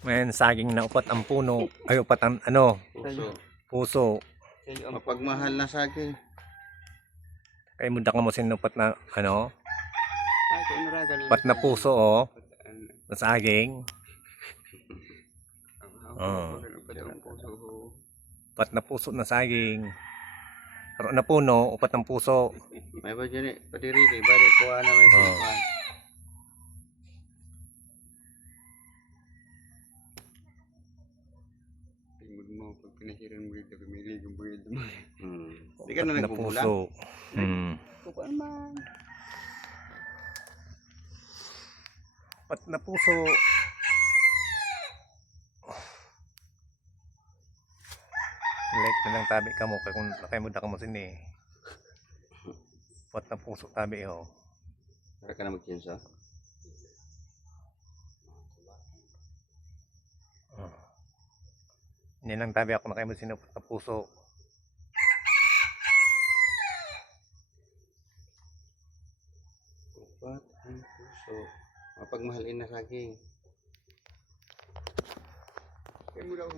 May saging na upat ang puno. Ay, upat ang ano, Puso. puso. Mapagmahal na saging. Kay muda ka mo sinupat na ano, Ay, kay Nuragal. upat na puso oh. Na saging. Oh. Upat na puso na saging. Pero na puno, upat ng puso. May ba dyan eh? Padiri kay bari kuha na may simpan. Tingod mo, pag pinahiran mo dito, pumili yung buyod mo. Hindi ka na Upat na nagbubulan. puso. Kukuha naman. Upat na puso. Like na lang tabi ka mo kay kung nakamuda ka mo sini. Upat na puso tabi ho. Para ka na mag-change Hindi lang tabi ako nakamuda sini upat na puso. Upat ang puso. Mapagmahalin na saging. Kaya mo daw